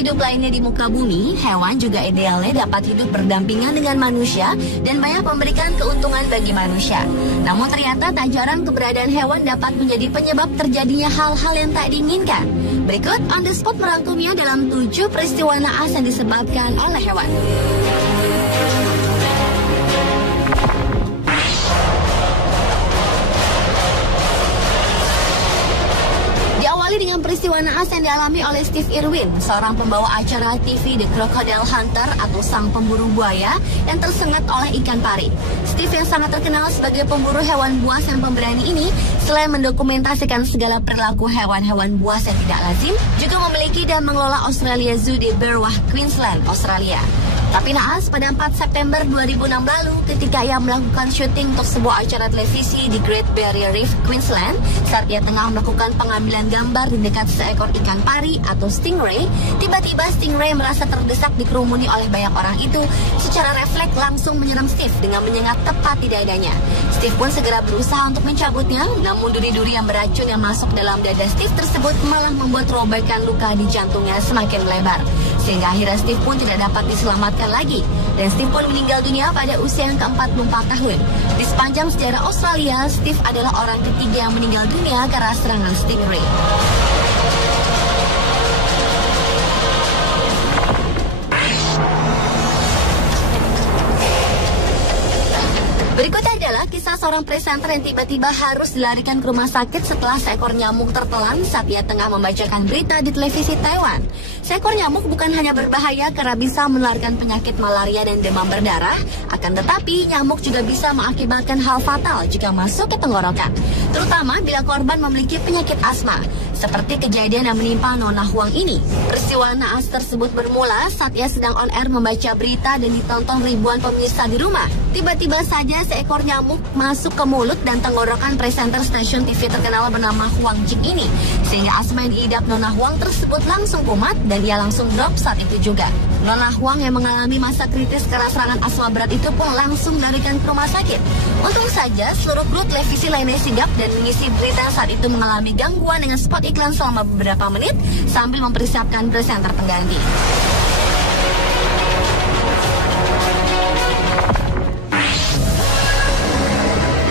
hidup lainnya di muka bumi, hewan juga idealnya dapat hidup berdampingan dengan manusia dan banyak memberikan keuntungan bagi manusia. Namun ternyata tak jarang keberadaan hewan dapat menjadi penyebab terjadinya hal-hal yang tak diinginkan. Berikut On The Spot merangkumnya dalam 7 peristiwa naas yang disebabkan oleh hewan. Dengan peristiwa naas yang dialami oleh Steve Irwin, seorang pembawa acara TV The Crocodile Hunter atau sang pemburu buaya yang tersengat oleh ikan pari. Steve yang sangat terkenal sebagai pemburu hewan buas dan pemberani ini, selain mendokumentasikan segala perilaku hewan-hewan buas yang tidak lazim, juga memiliki dan mengelola Australia Zoo di Berwah, Queensland, Australia. Tapi naas pada 4 September 2006 lalu ketika ia melakukan syuting untuk sebuah acara televisi di Great Barrier Reef, Queensland, saat ia tengah melakukan pengambilan gambar di dekat seekor ikan pari atau stingray, tiba-tiba stingray merasa terdesak dikerumuni oleh banyak orang itu. Secara refleks langsung menyerang Steve dengan menyengat tepat di dadanya. Steve pun segera berusaha untuk mencabutnya, namun duri-duri yang beracun yang masuk dalam dada Steve tersebut malah membuat robekan luka di jantungnya semakin melebar. Sehingga akhirnya Steve pun tidak dapat diselamatkan lagi. Dan Steve pun meninggal dunia pada usia yang ke-44 tahun. Di sepanjang sejarah Australia, Steve adalah orang ketiga yang meninggal dunia karena serangan stingray. Berikutnya adalah kisah seorang presenter yang tiba-tiba harus dilarikan ke rumah sakit setelah seekor nyamuk tertelan saat ia tengah membacakan berita di televisi Taiwan. Seekor nyamuk bukan hanya berbahaya karena bisa menularkan penyakit malaria dan demam berdarah, akan tetapi nyamuk juga bisa mengakibatkan hal fatal jika masuk ke tenggorokan, terutama bila korban memiliki penyakit asma, seperti kejadian yang menimpa Nona Huang ini. Peristiwa naas tersebut bermula saat ia sedang on air membaca berita dan ditonton ribuan pemirsa di rumah. Tiba-tiba saja seekor nyamuk masuk ke mulut dan tenggorokan presenter stasiun TV terkenal bernama Huang Jing ini, sehingga asma yang diidap Nona Huang tersebut langsung kumat dan ia langsung drop saat itu juga. Nona Huang yang mengalami masa kritis karena serangan asma berat itu pun langsung dilarikan ke rumah sakit. Untung saja seluruh kru televisi lainnya sigap dan mengisi berita saat itu mengalami gangguan dengan spot iklan selama beberapa menit sambil mempersiapkan presenter pengganti.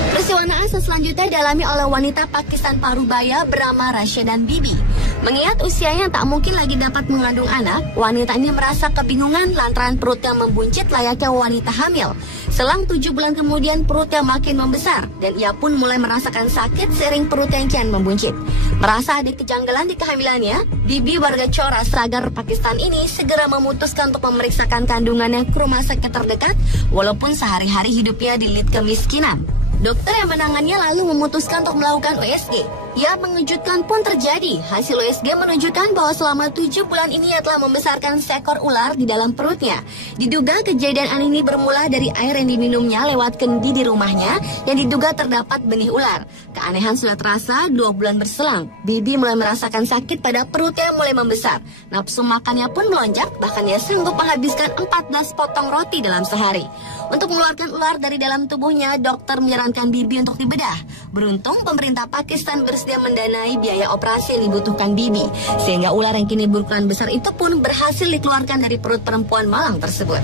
Peristiwa naas selanjutnya dialami oleh wanita Pakistan parubaya bernama Rashidan Bibi. Mengingat usianya tak mungkin lagi dapat mengandung anak, wanita ini merasa kebingungan lantaran perutnya membuncit layaknya wanita hamil. Selang 7 bulan kemudian perutnya makin membesar dan ia pun mulai merasakan sakit seiring perutnya yang kian membuncit. Merasa ada kejanggalan di kehamilannya, Bibi warga Chora Sagar Pakistan ini segera memutuskan untuk memeriksakan kandungannya ke rumah sakit terdekat walaupun sehari-hari hidupnya dililit kemiskinan. Dokter yang menangannya lalu memutuskan untuk melakukan USG. Ya, mengejutkan pun terjadi. Hasil USG menunjukkan bahwa selama 7 bulan ini ia telah membesarkan seekor ular di dalam perutnya. Diduga kejadian ini bermula dari air yang diminumnya lewat kendi di rumahnya yang diduga terdapat benih ular. Keanehan sudah terasa 2 bulan berselang. Bibi mulai merasakan sakit pada perutnya mulai membesar. Nafsu makannya pun melonjak, bahkan ia sanggup menghabiskan 14 potong roti dalam sehari. Untuk mengeluarkan ular dari dalam tubuhnya, dokter menyarankan Bibi untuk dibedah. Beruntung pemerintah Pakistan bersedia mendanai biaya operasi yang dibutuhkan Bibi, sehingga ular yang kini berukuran besar itu pun berhasil dikeluarkan dari perut perempuan malang tersebut.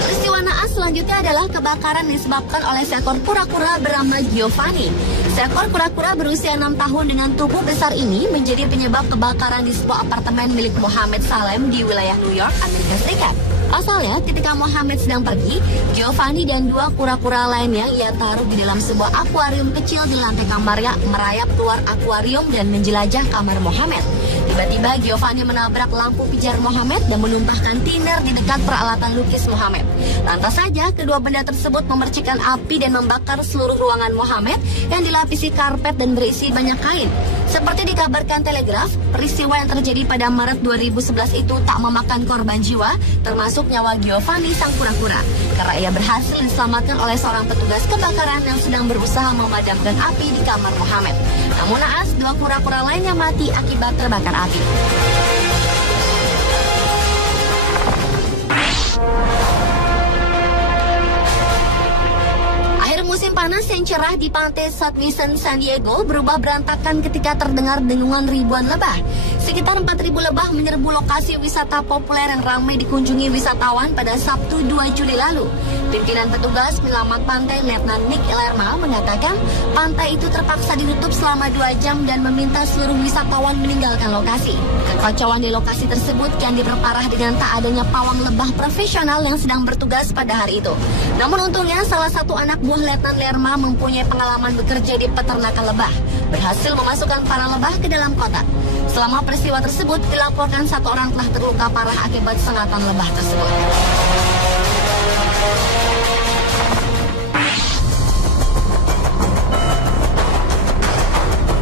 Peristiwa naas selanjutnya adalah kebakaran disebabkan oleh seekor kura-kura bernama Giovanni. Seekor kura-kura berusia 6 tahun dengan tubuh besar ini menjadi penyebab kebakaran di sebuah apartemen milik Mohammed Salem di wilayah New York, Amerika Serikat. Asalnya, ketika Mohammed sedang pergi, Giovanni dan 2 kura-kura lainnya ia taruh di dalam sebuah akuarium kecil di lantai kamarnya, merayap keluar akuarium dan menjelajah kamar Mohammed. Tiba-tiba Giovanni menabrak lampu pijar Mohammed dan menumpahkan thinner di dekat peralatan lukis Mohammed. Lantas saja, kedua benda tersebut memercikan api dan membakar seluruh ruangan Mohammed yang dilapisi karpet dan berisi banyak kain. Seperti dikabarkan Telegraph, peristiwa yang terjadi pada Maret 2011 itu tak memakan korban jiwa, termasuk nyawa Giovanni sang kura-kura, karena ia berhasil diselamatkan oleh seorang petugas kebakaran yang sedang berusaha memadamkan api di kamar Mohammed. Namun naas, 2 kura-kura lainnya mati akibat terbakar api. Musim panas yang cerah di pantai South Vincent, San Diego berubah berantakan ketika terdengar dengungan ribuan lebah. Sekitar 4.000 lebah menyerbu lokasi wisata populer yang ramai dikunjungi wisatawan pada Sabtu 2 Juli lalu. Pimpinan petugas penyelamat pantai Letnan Nick Lerma mengatakan pantai itu terpaksa ditutup selama 2 jam dan meminta seluruh wisatawan meninggalkan lokasi. Kekacauan di lokasi tersebut kian diperparah dengan tak adanya pawang lebah profesional yang sedang bertugas pada hari itu. Namun untungnya salah satu anak buah Letnan Lerma mempunyai pengalaman bekerja di peternakan lebah, berhasil memasukkan para lebah ke dalam kotak. Selama peristiwa tersebut dilaporkan 1 orang telah terluka parah akibat sengatan lebah tersebut.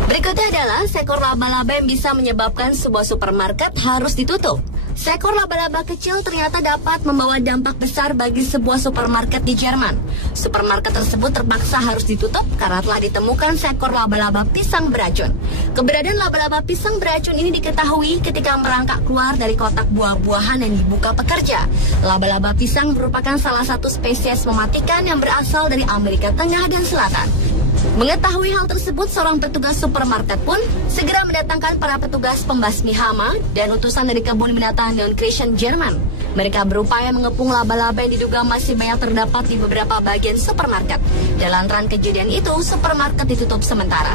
Berikutnya adalah seekor laba-laba yang bisa menyebabkan sebuah supermarket harus ditutup. Seekor laba-laba kecil ternyata dapat membawa dampak besar bagi sebuah supermarket di Jerman. Supermarket tersebut terpaksa harus ditutup karena telah ditemukan seekor laba-laba pisang beracun. Keberadaan laba-laba pisang beracun ini diketahui ketika merangkak keluar dari kotak buah-buahan yang dibuka pekerja. Laba-laba pisang merupakan salah satu spesies mematikan yang berasal dari Amerika Tengah dan Selatan. Mengetahui hal tersebut, seorang petugas supermarket pun segera mendatangkan para petugas pembasmi hama dan utusan dari kebun binatang Neunkirchen, Jerman. Mereka berupaya mengepung laba-laba yang diduga masih banyak terdapat di beberapa bagian supermarket. Dan lantaran kejadian itu, supermarket ditutup sementara.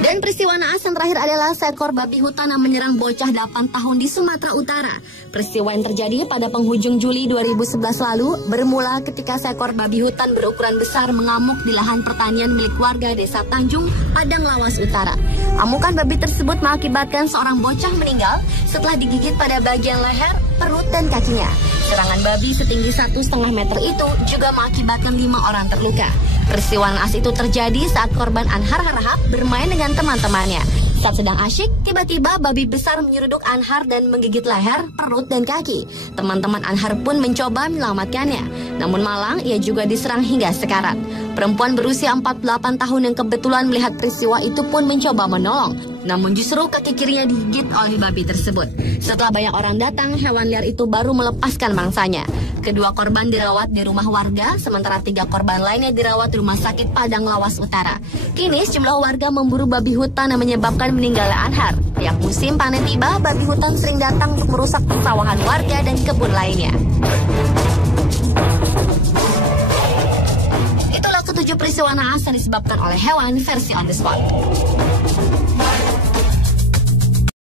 Dan peristiwa naas yang terakhir adalah seekor babi hutan yang menyerang bocah 8 tahun di Sumatera Utara. Peristiwa yang terjadi pada penghujung Juli 2011 lalu bermula ketika seekor babi hutan berukuran besar mengamuk di lahan pertanian milik warga Desa Tanjung, Padang Lawas Utara. Amukan babi tersebut mengakibatkan seorang bocah meninggal setelah digigit pada bagian leher, perut, dan kakinya. Serangan babi setinggi 1,5 meter itu juga mengakibatkan 5 orang terluka. Peristiwa naas itu terjadi saat korban Anhar Harahap bermain dengan teman-temannya. Saat sedang asyik, tiba-tiba babi besar menyeruduk Anhar dan menggigit leher, perut, dan kaki. Teman-teman Anhar pun mencoba menyelamatkannya. Namun malang, ia juga diserang hingga sekarat. Perempuan berusia 48 tahun yang kebetulan melihat peristiwa itu pun mencoba menolong. Namun justru kaki kirinya digigit oleh babi tersebut. Setelah banyak orang datang, hewan liar itu baru melepaskan mangsanya. Kedua korban dirawat di rumah warga, sementara 3 korban lainnya dirawat di rumah sakit Padang Lawas Utara. Kini sejumlah warga memburu babi hutan yang menyebabkan meninggalnya Anhar. Tiap musim panen tiba, babi hutan sering datang untuk merusak persawahan warga dan kebun lainnya. Itulah ke-7 peristiwa naas yang disebabkan oleh hewan versi on the spot.